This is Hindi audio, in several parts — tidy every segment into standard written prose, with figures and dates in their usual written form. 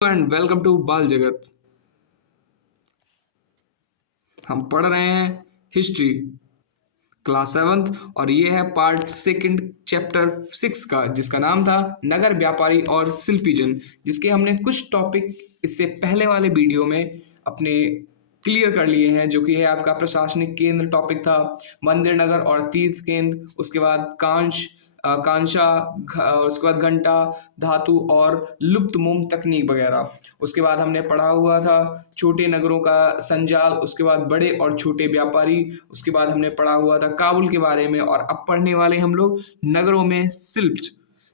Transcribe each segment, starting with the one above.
एंड वेलकम टू बाल जगत। हम पढ़ रहे हैं हिस्ट्री क्लास 7th और ये है पार्ट सेकंड चैप्टर 6 का, जिसका नाम था नगर व्यापारी और शिल्पीजन, जिसके हमने कुछ टॉपिक इससे पहले वाले वीडियो में अपने क्लियर कर लिए हैं, जो कि है आपका प्रशासनिक केंद्र टॉपिक था, मंदिर नगर और तीर्थ केंद्र, उसके बाद कांशा, उसके बाद घंटा धातु और लुप्त मोम तकनीक वगैरह। उसके बाद हमने पढ़ा हुआ था छोटे नगरों का संजाल, उसके बाद बड़े और छोटे व्यापारी, उसके बाद हमने पढ़ा हुआ था काबुल के बारे में, और अब पढ़ने वाले हम लोग नगरों में शिल्प।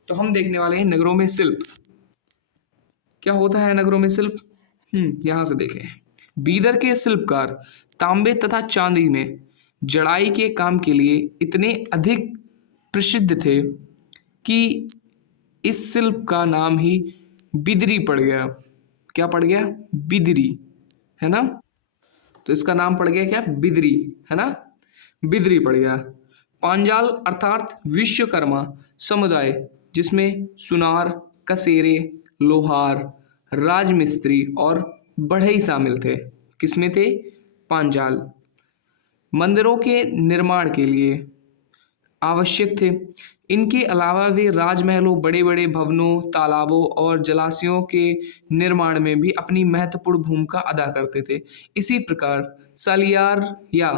तो हम देखने वाले हैं नगरों में शिल्प क्या होता है। नगरों में शिल्प यहाँ से देखें। बीदर के शिल्पकार तांबे तथा चांदी में जड़ाई के काम के लिए इतने अधिक प्रसिद्ध थे कि इस शिल्प का नाम ही बिदरी पड़ गया। क्या पड़ गया? बिदरी, है ना। तो इसका नाम पड़ गया क्या? बिदरी, है ना। बिदरी पड़ गया। पांजाल अर्थात विश्वकर्मा समुदाय, जिसमें सुनार, कसेरे, लोहार, राजमिस्त्री और बढ़ई शामिल थे। किसमें थे? पांजाल। मंदिरों के निर्माण के लिए आवश्यक थे। इनके अलावा वे राजमहलों, बड़े बड़े भवनों, तालाबों और जलाशयों के निर्माण में भी अपनी महत्वपूर्ण भूमिका अदा करते थे। इसी प्रकार सालियार या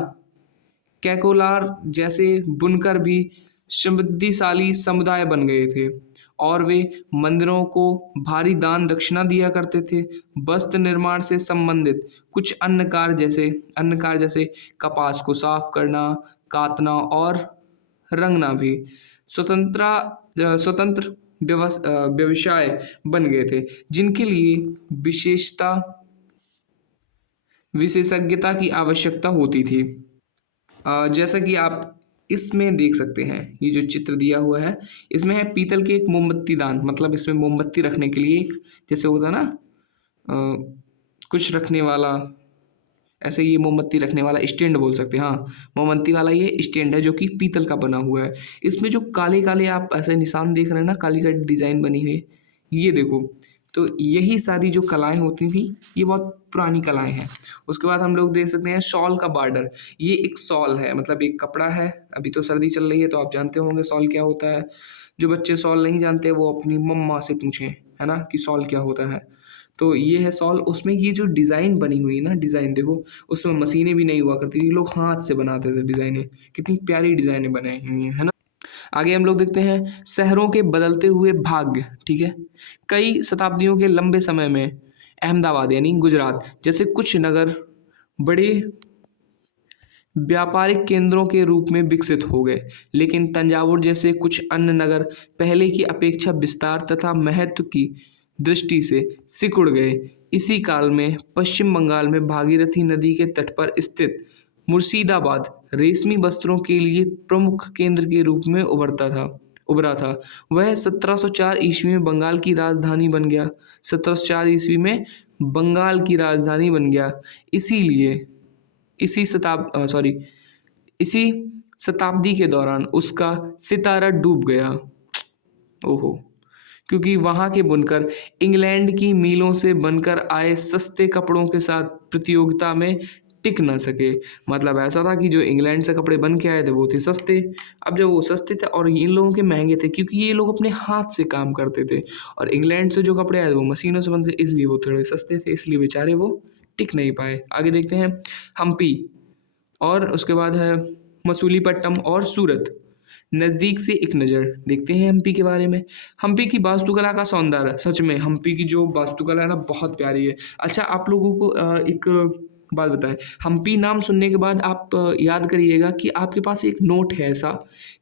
कैकोलार जैसे बुनकर भी समृद्धिशाली समुदाय बन गए थे, और वे मंदिरों को भारी दान दक्षिणा दिया करते थे। वस्त्र निर्माण से संबंधित कुछ अन्य कार्य जैसे कपास को साफ करना, कातना और रंगना भी स्वतंत्र व्यवसाय बन गए थे, जिनके लिए विशेषज्ञता की आवश्यकता होती थी। जैसा कि आप इसमें देख सकते हैं, ये जो चित्र दिया हुआ है, इसमें है पीतल के एक मोमबत्ती दान, मतलब इसमें मोमबत्ती रखने के लिए एक, जैसे होता है ना कुछ रखने वाला, ऐसे ये मोमबत्ती रखने वाला स्टैंड बोल सकते हैं। हाँ, मोमबत्ती वाला ये स्टैंड है जो कि पीतल का बना हुआ है। इसमें जो काले काले आप ऐसे निशान देख रहे हैं ना, काली काली डिजाइन बनी हुई है, ये देखो। तो यही सारी जो कलाएं होती थी, ये बहुत पुरानी कलाएं हैं। उसके बाद हम लोग देख सकते हैं शॉल का बॉर्डर। ये एक शॉल है, मतलब एक कपड़ा है। अभी तो सर्दी चल रही है तो आप जानते होंगे शॉल क्या होता है। जो बच्चे शॉल नहीं जानते वो अपनी मम्मा से पूछें, है ना, कि शॉल क्या होता है। तो ये है शॉल। उसमें ये जो डिज़ाइन बनी हुई है ना, डिज़ाइन देखो, उसमें मशीनें भी नहीं हुआ करती थी, लोग हाथ से बनाते थे डिज़ाइनें। कितनी प्यारी डिज़ाइनें बनाई हुई हैं, है ना। आगे हम लोग देखते हैं शहरों के बदलते हुए भाग्य। ठीक है, कई शताब्दियों के लंबे समय में अहमदाबाद यानी गुजरात जैसे कुछ नगर बड़े व्यापारिक केंद्रों के रूप में विकसित हो गए, लेकिन तंजावुर जैसे कुछ अन्य नगर पहले की अपेक्षा विस्तार तथा महत्व की दृष्टि से सिकुड़ गए। इसी काल में पश्चिम बंगाल में भागीरथी नदी के तट पर स्थित मुर्शिदाबाद रेशमी वस्त्रों के लिए प्रमुख केंद्र के रूप में उभरा था। वह 1704 ईस्वी में बंगाल की राजधानी बन गया। 1704 ईस्वी में बंगाल की राजधानी बन गया। इसीलिए इसी शताब सॉरी इसी शताब्दी के दौरान उसका सितारा डूब गया। ओहो, क्योंकि वहाँ के बुनकर इंग्लैंड की मीलों से बनकर आए सस्ते कपड़ों के साथ प्रतियोगिता में टिक न सके। मतलब ऐसा था कि जो इंग्लैंड से कपड़े बन के आए थे वो थे सस्ते। अब जब वो सस्ते थे और इन लोगों के महंगे थे, क्योंकि ये लोग अपने हाथ से काम करते थे, और इंग्लैंड से जो कपड़े आए थे वो मशीनों से बनते थे, इसलिए वो थोड़े सस्ते थे, इसलिए बेचारे वो टिक नहीं पाए। आगे देखते हैं हम्पी, और उसके बाद है मसूलीपट्टनम और सूरत। नज़दीक से एक नज़र देखते हैं हम्पी के बारे में। हम्पी की वास्तुकला का सौंदर्य, सच में हम्पी की जो वास्तुकला है ना, बहुत प्यारी है। अच्छा, आप लोगों को एक बात बताएं, हम्पी नाम सुनने के बाद आप याद करिएगा कि आपके पास एक नोट है ऐसा,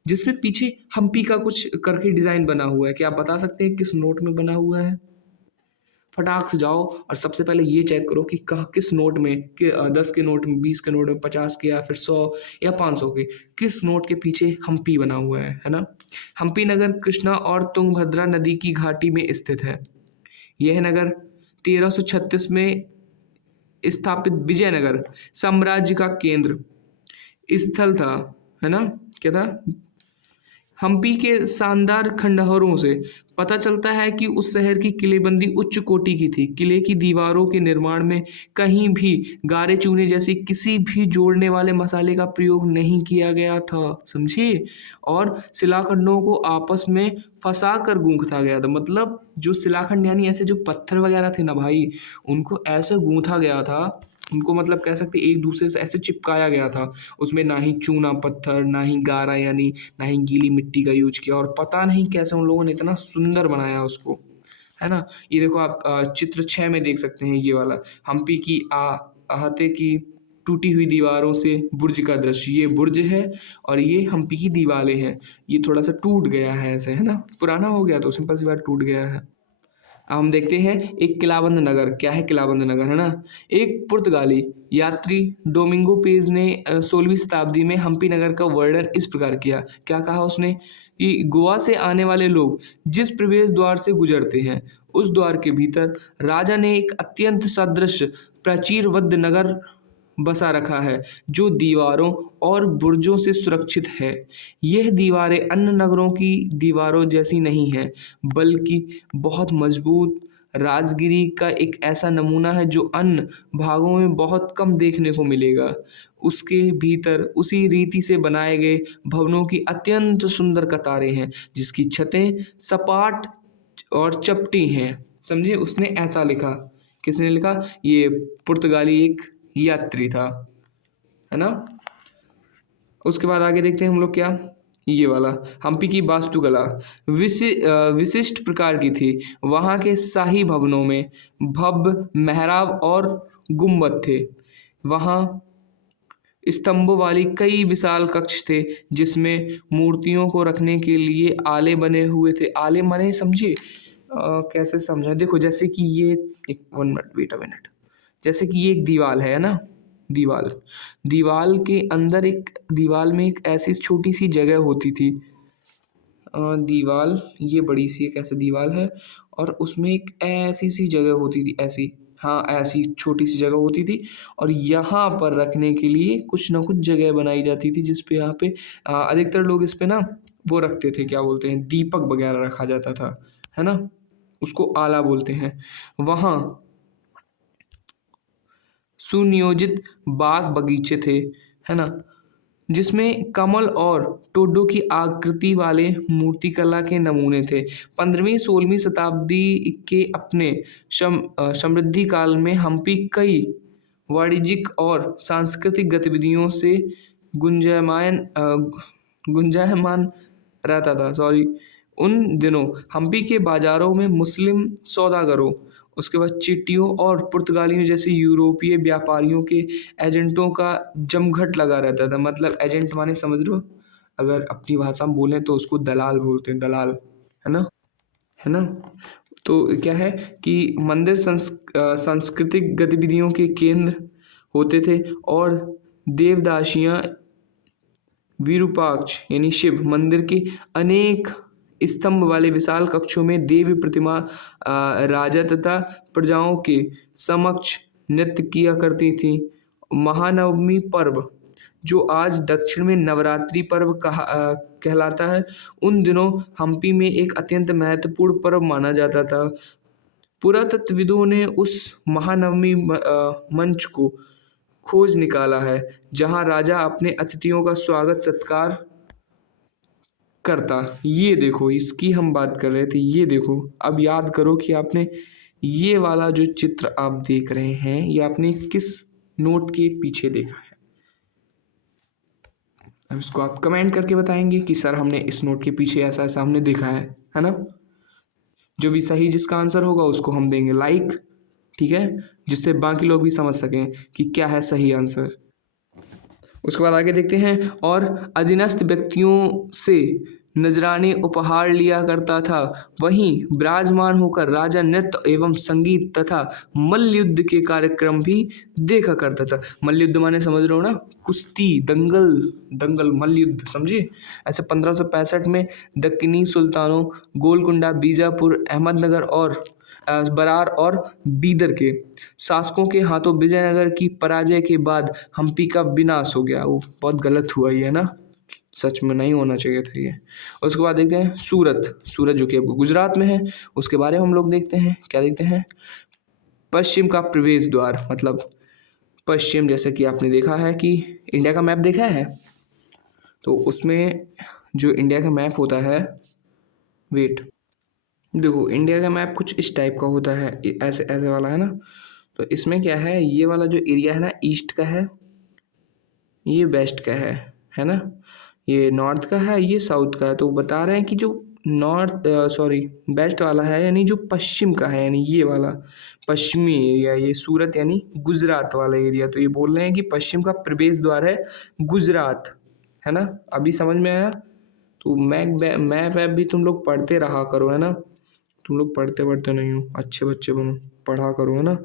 जिसमें पीछे हम्पी का कुछ करके डिज़ाइन बना हुआ है। क्या आप बता सकते हैं किस नोट में बना हुआ है? फटाक से जाओ और सबसे पहले ये चेक करो कि किस नोट में, 10 के नोट में, 20 के नोट में, 50 के, या फिर 100 या 500 के, किस नोट के पीछे हम्पी बना हुआ है ना। हम्पी नगर कृष्णा और तुंगभद्रा नदी की घाटी में स्थित है। यह नगर 1336 में स्थापित विजयनगर साम्राज्य का केंद्र स्थल था, है ना। क्या था? हम्पी के शानदार खंडहरों से पता चलता है कि उस शहर की किलेबंदी उच्च कोटि की थी। किले की दीवारों के निर्माण में कहीं भी गारे चूने जैसे किसी भी जोड़ने वाले मसाले का प्रयोग नहीं किया गया था, समझे। और शिलाखंडों को आपस में फंसा कर गूंथा गया था। मतलब जो शिलाखंड यानी ऐसे जो पत्थर वगैरह थे ना भाई, उनको ऐसे गूंथा गया था, उनको मतलब कह सकते एक दूसरे से ऐसे चिपकाया गया था। उसमें ना ही चूना पत्थर, ना ही गारा यानी ना ही गीली मिट्टी का यूज किया, और पता नहीं कैसे उन लोगों ने इतना सुंदर बनाया उसको, है ना। ये देखो आप चित्र 6 में देख सकते हैं, ये वाला हम्पी की अहाते की टूटी हुई दीवारों से बुर्ज का दृश्य। ये बुर्ज है और ये हम्पी की दीवारें हैं। ये थोड़ा सा टूट गया है ऐसे, है ना, पुराना हो गया तो सिंपल सी बात टूट गया है। अब हम देखते हैं एक किलाबंद नगर। क्या है किलाबंद नगर, है ना। एक पुर्तगाली यात्री डोमिंगो पेज ने 16वीं शताब्दी में हम्पी नगर का वर्णन इस प्रकार किया। क्या कहा उसने कि गोवा से आने वाले लोग जिस प्रवेश द्वार से गुजरते हैं, उस द्वार के भीतर राजा ने एक अत्यंत सदृश प्राचीरबद्ध नगर बसा रखा है, जो दीवारों और बुर्जों से सुरक्षित है। यह दीवारें अन्य नगरों की दीवारों जैसी नहीं हैं, बल्कि बहुत मजबूत राजगिरी का एक ऐसा नमूना है जो अन्य भागों में बहुत कम देखने को मिलेगा। उसके भीतर उसी रीति से बनाए गए भवनों की अत्यंत सुंदर कतारें हैं, जिसकी छतें सपाट और चपटी हैं। समझे, उसने ऐसा लिखा। किसने लिखा? ये पुर्तगाली एक यात्री था, है ना। उसके बाद आगे देखते हैं हम लोग क्या, ये वाला हम्पी की वास्तुकला विशिष्ट प्रकार की थी। वहाँ के शाही भवनों में भव्य मेहराब और गुम्बद थे। वहाँ स्तंभों वाली कई विशाल कक्ष थे, जिसमें मूर्तियों को रखने के लिए आले बने हुए थे। आले माने समझिए, कैसे समझा, देखो जैसे कि ये एक 1 मिनट, वेट अ मिनट। जैसे कि ये एक दीवाल है ना, दीवाल दीवाल के अंदर एक दीवाल में एक ऐसी छोटी सी जगह होती थी। दीवाल ये बड़ी सी एक ऐसी दीवाल है, और उसमें एक ऐसी सी जगह होती थी, ऐसी, हाँ ऐसी छोटी सी जगह होती थी। और यहाँ पर रखने के लिए कुछ ना कुछ जगह बनाई जाती थी, जिस पे यहाँ पे अधिकतर लोग इस पे ना वो रखते थे, क्या बोलते हैं, दीपक वगैरह रखा जाता था, है ना। उसको आला बोलते हैं। वहाँ सुनियोजित बाग बगीचे थे, है ना, जिसमें कमल और टोडो की आकृति वाले मूर्तिकला के नमूने थे। 15वीं-16वीं शताब्दी के अपने समृद्धि काल में हम्पी कई वाणिज्यिक और सांस्कृतिक गतिविधियों से गुंजायमान रहता था। सॉरी, उन दिनों हम्पी के बाजारों में मुस्लिम सौदागरों, उसके बाद चीटियों और पुर्तगालियों जैसे यूरोपीय व्यापारियों के एजेंटों का जमघट लगा रहता था। मतलब एजेंट माने समझ रहे हो, अगर अपनी भाषा में बोलें तो उसको दलाल बोलते हैं, दलाल, है ना, है ना। तो क्या है कि मंदिर सांस्कृतिक गतिविधियों के केंद्र होते थे, और देवदासियां विरूपाक्ष यानी शिव मंदिर के अनेक स्तंभ वाले विशाल कक्षों में देवी प्रतिमा राजा तथा प्रजाओं के समक्ष नृत्य किया करती थी। महानवमी पर्व, जो आज दक्षिण में नवरात्रि पर्व कहलाता है, उन दिनों हम्पी में एक अत्यंत महत्वपूर्ण पर्व माना जाता था। पुरातत्वविदों ने उस महानवमी मंच को खोज निकाला है, जहां राजा अपने अतिथियों का स्वागत सत्कार करता। ये देखो, इसकी हम बात कर रहे थे, ये देखो। अब याद करो कि आपने ये वाला जो चित्र आप देख रहे हैं, ये आपने किस नोट के पीछे देखा है। अब इसको आप कमेंट करके बताएंगे कि सर हमने इस नोट के पीछे ऐसा ऐसा हमने देखा है ना। जो भी सही जिसका आंसर होगा उसको हम देंगे लाइक, ठीक है, जिससे बाकी लोग भी समझ सकें कि क्या है सही आंसर। उसके बाद आगे देखते हैं। और अधीनस्थ व्यक्तियों से नजराने उपहार लिया करता था। वहीं विराजमान होकर राजा नृत्य एवं संगीत तथा मल्लयुद्ध के कार्यक्रम भी देखा करता था। मल्लयुद्ध माने समझ रहे हो ना, कुश्ती, दंगल, दंगल मल्लयुद्ध, समझे। ऐसे 1565 में दक्कनी सुल्तानों गोलकुंडा, बीजापुर, अहमदनगर और बरार और बीदर के शासकों के हाथों विजयनगर की पराजय के बाद हम्पी का विनाश हो गया। वो बहुत गलत हुआ ये, है ना। सच में नहीं होना चाहिए था ये। उसके बाद देखते हैं सूरत, सूरत जो कि अब गुजरात में है, उसके बारे में हम लोग देखते हैं, क्या देखते हैं? पश्चिम का प्रवेश द्वार, मतलब पश्चिम, जैसे कि आपने देखा है कि इंडिया का मैप देखा है, तो उसमें जो इंडिया का मैप होता है, वेट, देखो इंडिया का मैप कुछ इस टाइप का होता है, ऐसे ऐसे वाला है ना। तो इसमें क्या है, ये वाला जो एरिया है ना, ईस्ट का है, ये वेस्ट का है ना, ये नॉर्थ का है, ये साउथ का है। तो बता रहे हैं कि जो नॉर्थ सॉरी वेस्ट वाला है, यानी जो पश्चिम का है, यानी ये वाला पश्चिमी एरिया, ये सूरत यानी गुजरात वाला एरिया। तो ये बोल रहे हैं कि पश्चिम का प्रवेश द्वार है गुजरात, है ना। अभी समझ में आया? तो मैप वैप भी तुम लोग पढ़ते रहा करो, है ना। तुम लोग पढ़ते पढ़ते नहीं हो, अच्छे बच्चे बनो, पढ़ा करो, है ना।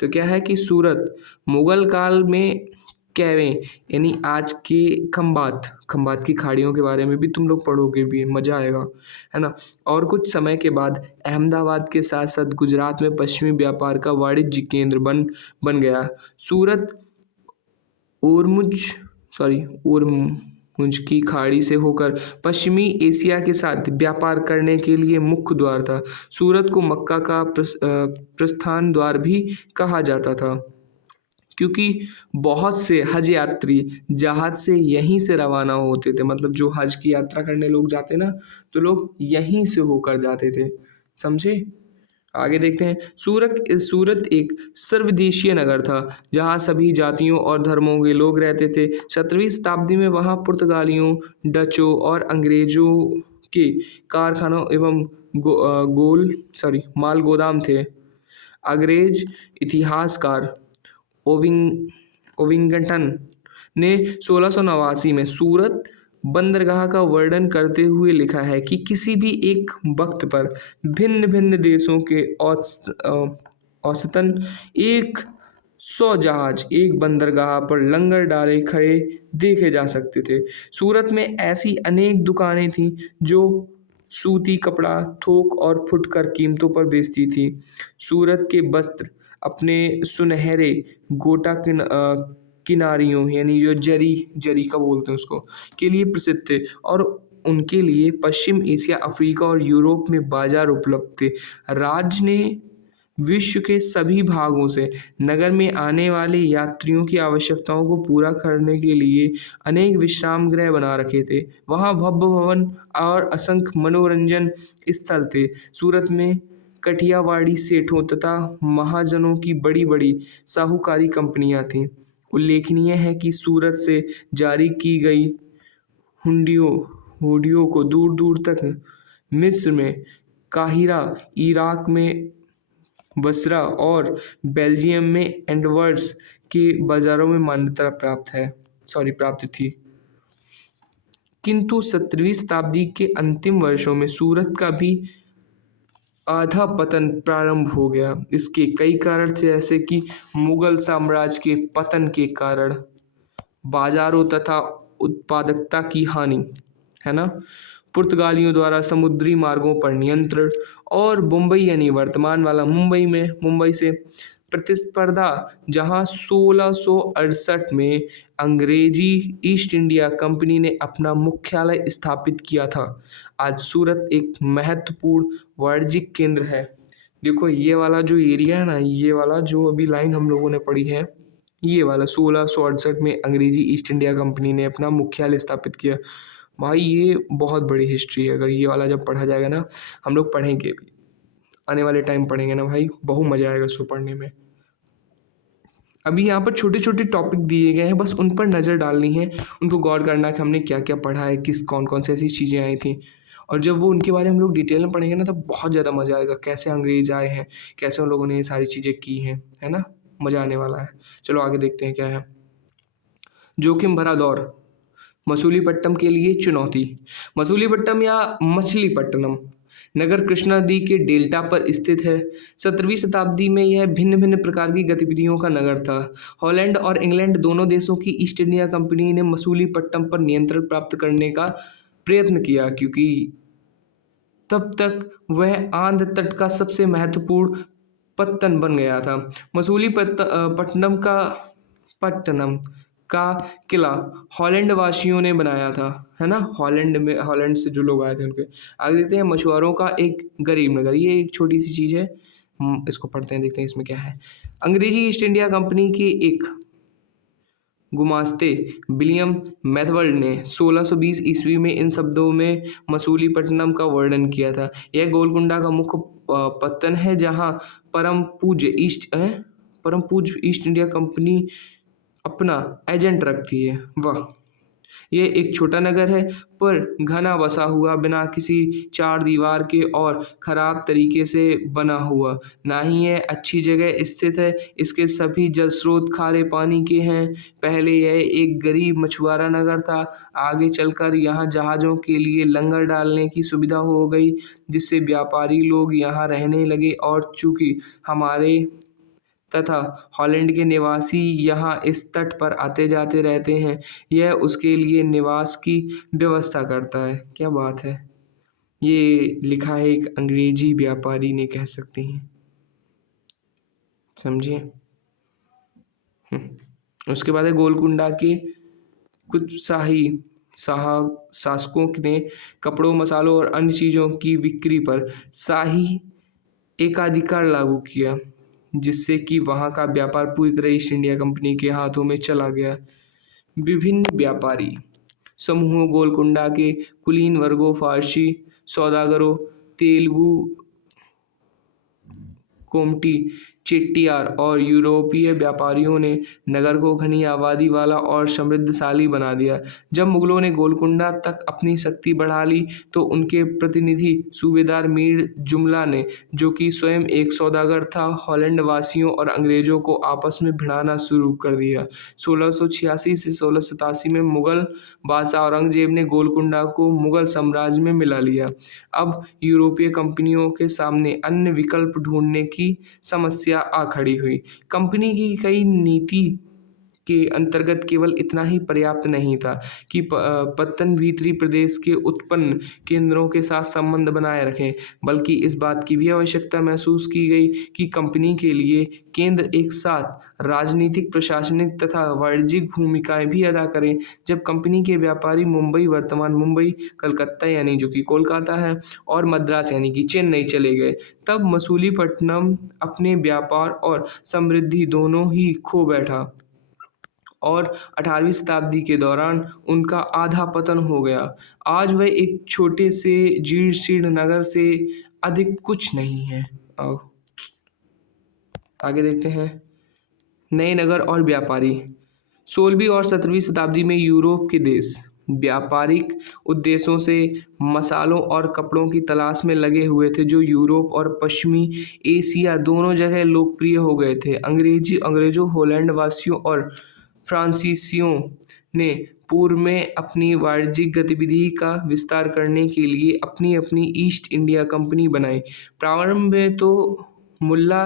तो क्या है कि सूरत मुगल काल में कैवें, यानी आज के खंबात, खंबात की खाड़ियों के बारे में भी तुम लोग पढ़ोगे भी, मज़ा आएगा, है ना। और कुछ समय के बाद अहमदाबाद के साथ साथ गुजरात में पश्चिमी व्यापार का वाणिज्य केंद्र बन बन गया। सूरत ओरमुज ओरमुज की खाड़ी से होकर पश्चिमी एशिया के साथ व्यापार करने के लिए मुख्य द्वार था। सूरत को मक्का का प्रस्थान द्वार भी कहा जाता था, क्योंकि बहुत से हज यात्री जहाज से यहीं से रवाना होते थे। मतलब जो हज की यात्रा करने लोग जाते ना, तो लोग यहीं से होकर जाते थे, समझे। आगे देखते हैं, सूरत एक सर्वदेशीय नगर था, जहाँ सभी जातियों और धर्मों के लोग रहते थे। 17वीं शताब्दी में वहाँ पुर्तगालियों, डचों और अंग्रेजों के कारखानों एवं माल गोदाम थे। अंग्रेज इतिहासकार ओविंग ओविंगटन ने 1689 में सूरत बंदरगाह का वर्णन करते हुए लिखा है कि किसी भी एक वक्त पर भिन्न भिन्न देशों के औसतन 100 जहाज एक बंदरगाह पर लंगर डाले खड़े देखे जा सकते थे। सूरत में ऐसी अनेक दुकानें थीं जो सूती कपड़ा थोक और फुटकर कीमतों पर बेचती थी। सूरत के वस्त्र अपने सुनहरे गोटा किनारियों, यानी जो जरी जरी का बोलते हैं उसको, के लिए प्रसिद्ध थे, और उनके लिए पश्चिम एशिया, अफ्रीका और यूरोप में बाजार उपलब्ध थे। राज्य ने विश्व के सभी भागों से नगर में आने वाले यात्रियों की आवश्यकताओं को पूरा करने के लिए अनेक विश्राम गृह बना रखे थे। वहाँ भव्य भवन और असंख्य मनोरंजन स्थल थे। सूरत में कठियावाड़ी सेठों तथा महाजनों की बड़ी बड़ी साहूकारी कंपनियां थीं। उल्लेखनीय है कि सूरत से जारी की गई हुंडियों हुंडियों को दूर दूर तक मिस्र में काहिरा, इराक में बसरा और बेल्जियम में एंटवर्प्स के बाजारों में मान्यता प्राप्त थी। किंतु 17वीं शताब्दी के अंतिम वर्षों में सूरत का भी आधा पतन प्रारंभ हो गया। इसके कई कारण थे, जैसे कि मुगल साम्राज्य के पतन के कारण, बाजारों तथा उत्पादकता की हानि, है ना, पुर्तगालियों द्वारा समुद्री मार्गों पर नियंत्रण, और मुंबई यानी वर्तमान वाला मुंबई से प्रतिस्पर्धा, जहां 1668 में अंग्रेजी ईस्ट इंडिया कंपनी ने अपना मुख्यालय स्थापित किया था। आज सूरत एक महत्वपूर्ण वाणिज्यिक केंद्र है। देखो ये वाला जो एरिया है ना, ये वाला जो अभी लाइन हम लोगों ने पढ़ी है, ये वाला 1668 में अंग्रेजी ईस्ट इंडिया कंपनी ने अपना मुख्यालय स्थापित किया। भाई ये बहुत बड़ी हिस्ट्री है। अगर ये वाला जब पढ़ा जाएगा ना, हम लोग पढ़ेंगे भी, आने वाले टाइम पढ़ेंगे ना भाई, बहुत मज़ा आएगा उसको पढ़ने में। अभी यहाँ पर छोटे छोटे टॉपिक दिए गए हैं, बस उन पर नज़र डालनी है, उनको गौर करना कि हमने क्या क्या पढ़ा है, कौन कौन से ऐसी चीज़ें आई थी। और जब वो उनके बारे में हम लोग डिटेल में पढ़ेंगे ना, तब बहुत ज़्यादा मज़ा आएगा, कैसे अंग्रेज आए हैं, कैसे उन लोगों ने ये सारी चीज़ें की हैं, है ना। मज़ा आने वाला है। चलो आगे देखते हैं क्या है। जोखिम भरा दौर, मसूलीपट्टनम के लिए चुनौती। मसूलीपट्टनम या मछलीपट्टनम नगर कृष्णा नदी के डेल्टा पर स्थित है। 17वीं शताब्दी में यह भिन्न भिन्न प्रकार की गतिविधियों का नगर था। हॉलैंड और इंग्लैंड दोनों देशों की ईस्ट इंडिया कंपनी ने मसूलीपट्टनम पर नियंत्रण प्राप्त करने का प्रयत्न किया, क्योंकि तब तक वह आंध्र तट का सबसे महत्वपूर्ण पत्तन बन गया था। मसूलीपट्टनम का किला हॉलैंड वासियों ने बनाया था, है ना। हॉलैंड से जो लोग आए थे उनके। आगे देखते हैं मछुआरों का एक गरीब नगर। ये एक छोटी सी चीज़ है, इसको पढ़ते हैं, देखते हैं इसमें क्या है। अंग्रेजी ईस्ट इंडिया कंपनी के एक गुमास्ते विलियम मैथवर्ड ने 1620 ईस्वी में इन शब्दों में मसूलीपट्टनम का वर्णन किया था। यह गोलकुंडा का मुख्य पत्तन है, जहाँ परम पूज्य ईस्ट इंडिया कंपनी अपना एजेंट रखती है। वाह। ये एक छोटा नगर है, पर घना बसा हुआ, बिना किसी चार दीवार के और खराब तरीके से बना हुआ। ना ही यह अच्छी जगह स्थित है। इसके सभी जल स्रोत खारे पानी के हैं। पहले यह एक गरीब मछुआरा नगर था। आगे चलकर यहाँ जहाज़ों के लिए लंगर डालने की सुविधा हो गई, जिससे व्यापारी लोग यहाँ रहने लगे। और चूंकि हमारे तथा हॉलैंड के निवासी यहाँ इस तट पर आते जाते रहते हैं, यह उसके लिए निवास की व्यवस्था करता है। क्या बात है। ये लिखा है एक अंग्रेजी व्यापारी ने, कह सकते हैं, समझिए। उसके बाद है गोलकुंडा के कुछ शासकों ने कपड़ों, मसालों और अन्य चीज़ों की बिक्री पर शाही एकाधिकार लागू किया, जिससे कि वहाँ का व्यापार पूरी तरह ईस्ट इंडिया कंपनी के हाथों में चला गया। विभिन्न व्यापारी समूहों, गोलकुंडा के कुलीन वर्गों, फारसी सौदागरों, तेलुगु, कोमटी, चेट्टियार और यूरोपीय व्यापारियों ने नगर को घनी आबादी वाला और समृद्धशाली बना दिया। जब मुगलों ने गोलकुंडा तक अपनी शक्ति बढ़ा ली, तो उनके प्रतिनिधि सूबेदार मीर जुमला ने, जो कि स्वयं एक सौदागर था, हॉलैंड वासियों और अंग्रेजों को आपस में भिड़ाना शुरू कर दिया। 1686 से 1687 में मुगल बादशाह औरंगजेब ने गोलकुंडा को मुगल साम्राज्य में मिला लिया। अब यूरोपीय कंपनियों के सामने अन्य विकल्प ढूंढने की समस्या आ खड़ी हुई। कंपनी की कई नीति के अंतर्गत केवल इतना ही पर्याप्त नहीं था कि पत्तन भीतरी प्रदेश के उत्पन्न केंद्रों के साथ संबंध बनाए रखें, बल्कि इस बात की भी आवश्यकता महसूस की गई कि कंपनी के लिए केंद्र एक साथ राजनीतिक, प्रशासनिक तथा वाणिज्यिक भूमिकाएं भी अदा करें। जब कंपनी के व्यापारी मुंबई, वर्तमान मुंबई, कलकत्ता यानी जो कि कोलकाता है, और मद्रास यानी कि चेन्नई चले गए, तब मसूलीपट्टनम अपने व्यापार और समृद्धि दोनों ही खो बैठा और 18वीं शताब्दी के दौरान उनका आधा पतन हो गया। आज वह एक छोटे से जीर्ण शीर्ण नगर से अधिक कुछ नहीं है। आओ आगे देखते हैं। नए नगर और व्यापारी। 16वीं और 17वीं शताब्दी में यूरोप के देश व्यापारिक उद्देश्यों से मसालों और कपड़ों की तलाश में लगे हुए थे, जो यूरोप और पश्चिमी एशिया दोनों जगह लोकप्रिय हो गए थे। अंग्रेजों, हॉलैंड वासियों और फ्रांसीसियों ने पूर्व में अपनी वाणिज्यिक गतिविधि का विस्तार करने के लिए अपनी अपनी ईस्ट इंडिया कंपनी बनाई। प्रारंभ में तो मुल्ला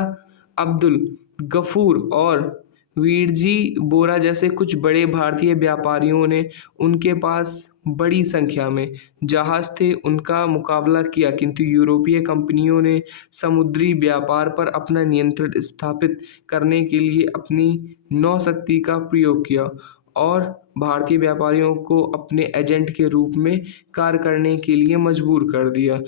अब्दुल गफूर और वीरजी बोरा जैसे कुछ बड़े भारतीय व्यापारियों ने उनके पास बड़ी संख्या में जहाज थे, उनका मुकाबला किया, किंतु यूरोपीय कंपनियों ने समुद्री व्यापार पर अपना नियंत्रण स्थापित करने के लिए अपनी नौशक्ति का प्रयोग किया और भारतीय व्यापारियों को अपने एजेंट के रूप में कार्य करने के लिए मजबूर कर दिया।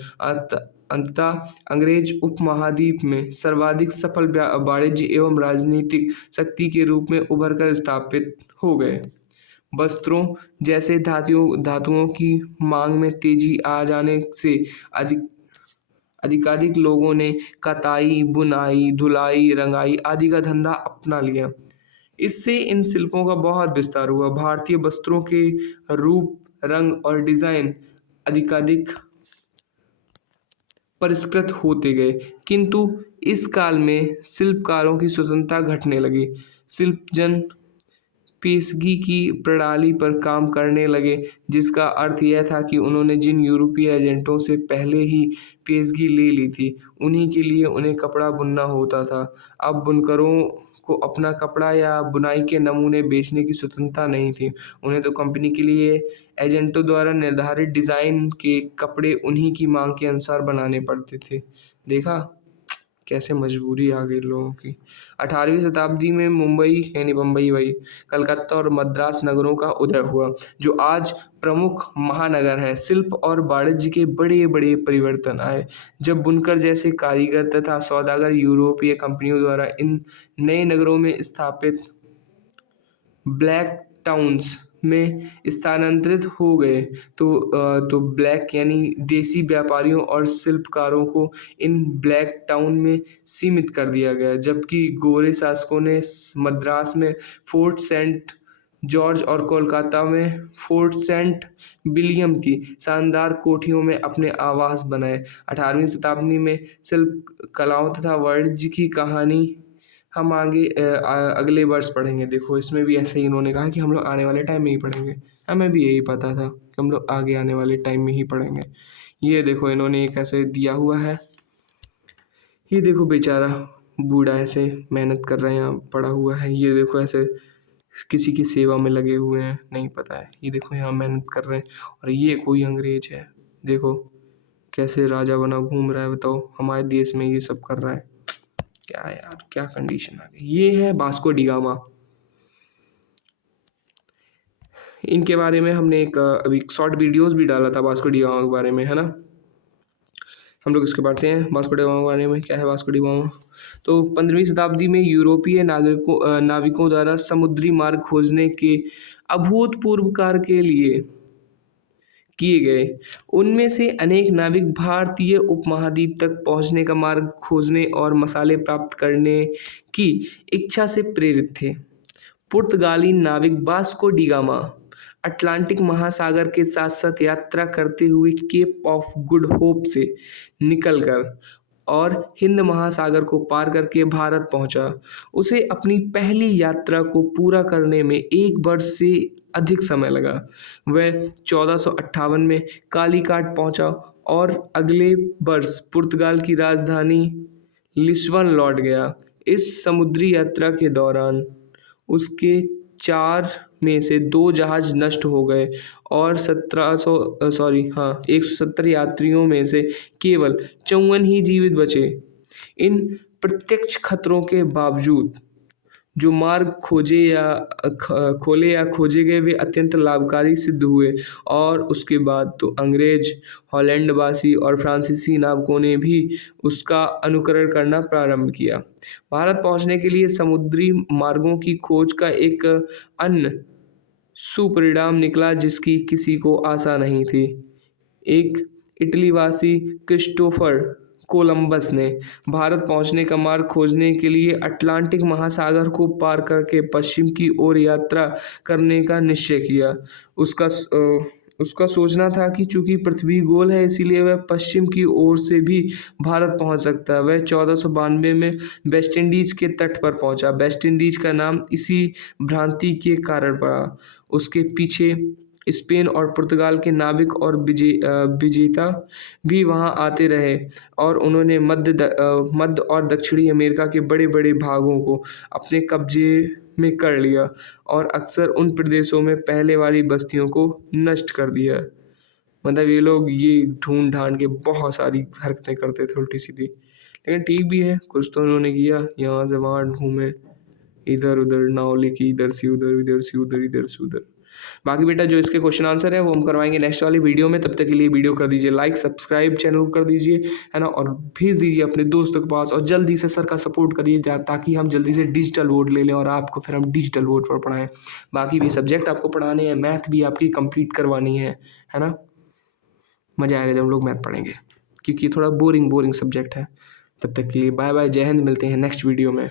अंततः अंग्रेज उपमहाद्वीप में सर्वाधिक सफल वाणिज्य एवं राजनीतिक शक्ति के रूप में उभर कर स्थापित हो गए। वस्त्रों जैसे धातुओं की मांग में तेजी आ जाने से अधिकाधिक लोगों ने कताई, बुनाई, धुलाई, रंगाई आदि का धंधा अपना लिया। इससे इन शिल्पों का बहुत विस्तार हुआ। भारतीय वस्त्रों के रूप, रंग और डिजाइन अधिकाधिक परिष्कृत होते गए, किंतु इस काल में शिल्पकारों की स्वतंत्रता घटने लगी। शिल्पजन पेशगी की प्रणाली पर काम करने लगे, जिसका अर्थ यह था कि उन्होंने जिन यूरोपीय एजेंटों से पहले ही पेशगी ले ली थी, उन्हीं के लिए उन्हें कपड़ा बुनना होता था। अब बुनकरों को अपना कपड़ा या बुनाई के नमूने बेचने की स्वतंत्रता नहीं थी। उन्हें तो कंपनी के लिए एजेंटों द्वारा निर्धारित डिज़ाइन के कपड़े उन्हीं की मांग के अनुसार बनाने पड़ते थे। देखा, कैसे मजबूरी आ गई लोगों की। 18वीं शताब्दी में मुंबई यानी बम्बई वही कलकत्ता और मद्रास नगरों का उदय हुआ, जो आज प्रमुख महानगर हैं। शिल्प और वाणिज्य के बड़े-बड़े परिवर्तन आए, जब बुनकर जैसे कारीगर तथा सौदागर यूरोपीय कंपनियों द्वारा इन नए नगरों में स्थापित ब्लैक टाउन्स में स्थानांतरित हो गए। तो ब्लैक यानी देसी व्यापारियों और शिल्पकारों को इन ब्लैक टाउन में सीमित कर दिया गया, जबकि गोरे शासकों ने मद्रास में फोर्ट सेंट जॉर्ज और कोलकाता में फोर्ट सेंट विलियम की शानदार कोठियों में अपने आवास बनाए। 18वीं शताब्दी में शिल्प कलाओं तथा वाणिज्य की कहानी हम आगे अगले वर्ष पढ़ेंगे। देखो इसमें भी ऐसे ही इन्होंने कहा कि हम लोग आने वाले टाइम में ही पढ़ेंगे। हमें भी यही पता था कि हम लोग आगे आने वाले टाइम में ही पढ़ेंगे। ये देखो इन्होंने एक ऐसे दिया हुआ है, ये देखो बेचारा बूढ़ा ऐसे मेहनत कर रहे हैं, पड़ा हुआ है। ये देखो ऐसे किसी की सेवा में लगे हुए हैं, नहीं पता है। ये देखो यहाँ मेहनत कर रहे हैं और ये कोई अंग्रेज है, देखो कैसे राजा बना घूम रहा है। बताओ हमारे देश में ये सब कर रहा है, क्या यार क्या कंडीशन आ गई। ये है वास्को डी गामा। इनके बारे में हमने एक अभी शॉर्ट वीडियोस भी डाला था वास्को डी गामा के बारे में, है ना। हम लोग इसके पढ़ते हैं वास्को डी गामा के बारे में। क्या है वास्को डी गामा? तो 15वीं शताब्दी में यूरोपीय नाविकों द्वारा समुद्री मार्ग खोजने के अभूतपूर्व कार्य के लिए किए गए। उनमें से अनेक नाविक भारतीय उपमहाद्वीप तक पहुंचने का मार्ग खोजने और मसाले प्राप्त करने की इच्छा से प्रेरित थे। पुर्तगाली नाविक वास्को डी गामा अटलांटिक महासागर के साथ साथ यात्रा करते हुए केप ऑफ गुड होप से निकलकर और हिंद महासागर को पार करके भारत पहुंचा। उसे अपनी पहली यात्रा को पूरा करने में 1 वर्ष से अधिक समय लगा। वह 1458 में कालीकाट पहुंचा और अगले वर्ष पुर्तगाल की राजधानी लिस्बन लौट गया। इस समुद्री यात्रा के दौरान उसके 4 में से 2 जहाज नष्ट हो गए और 170 यात्रियों में से केवल 54 ही जीवित बचे। इन प्रत्यक्ष खतरों के बावजूद जो मार्ग खोले या खोजे गए वे अत्यंत लाभकारी सिद्ध हुए और उसके बाद तो अंग्रेज, हॉलैंडवासी और फ्रांसीसी नाविकों ने भी उसका अनुकरण करना प्रारंभ किया। भारत पहुंचने के लिए समुद्री मार्गों की खोज का एक अन्य सुपरिणाम निकला जिसकी किसी को आशा नहीं थी। एक इटलीवासी क्रिस्टोफर कोलंबस ने भारत पहुंचने का मार्ग खोजने के लिए अटलांटिक महासागर को पार करके पश्चिम की ओर यात्रा करने का निश्चय किया। उसका सोचना था कि चूंकि पृथ्वी गोल है इसीलिए वह पश्चिम की ओर से भी भारत पहुंच सकता है। वह 1492 में वेस्ट इंडीज के तट पर पहुंचा। वेस्ट इंडीज का नाम इसी भ्रांति के कारण पड़ा। उसके पीछे स्पेन और पुर्तगाल के नाविक और विजेता भी वहां आते रहे और उन्होंने मध्य और दक्षिणी अमेरिका के बड़े बड़े भागों को अपने कब्जे में कर लिया और अक्सर उन प्रदेशों में पहले वाली बस्तियों को नष्ट कर दिया। मतलब ये लोग ये ढूंढ ढांड के बहुत सारी हरकतें करते थे उल्टी सीधी, लेकिन ठीक भी है कुछ तो उन्होंने किया। यहाँ से वहाँ घूमे, इधर उधर नाव लेके, इधर से उधर, इधर से उधर, इधर से उधर। बाकी बेटा जो इसके क्वेश्चन आंसर है वो हम करवाएंगे नेक्स्ट वाली वीडियो में। तब तक के लिए वीडियो कर दीजिए लाइक, सब्सक्राइब चैनल को कर दीजिए, है ना, और भेज दीजिए अपने दोस्तों के पास और जल्दी से सर का सपोर्ट करिए ताकि हम जल्दी से डिजिटल बोर्ड ले लें और आपको फिर हम डिजिटल बोर्ड पर पढ़ाएं। बाकी भी सब्जेक्ट आपको पढ़ाने हैं, मैथ भी आपकी कंप्लीट करवानी है ना। मज़ा आएगा जब हम लोग मैथ पढ़ेंगे क्योंकि थोड़ा बोरिंग सब्जेक्ट है। तब तक के लिए बाय बाय, जय हिंद, मिलते हैं नेक्स्ट वीडियो में।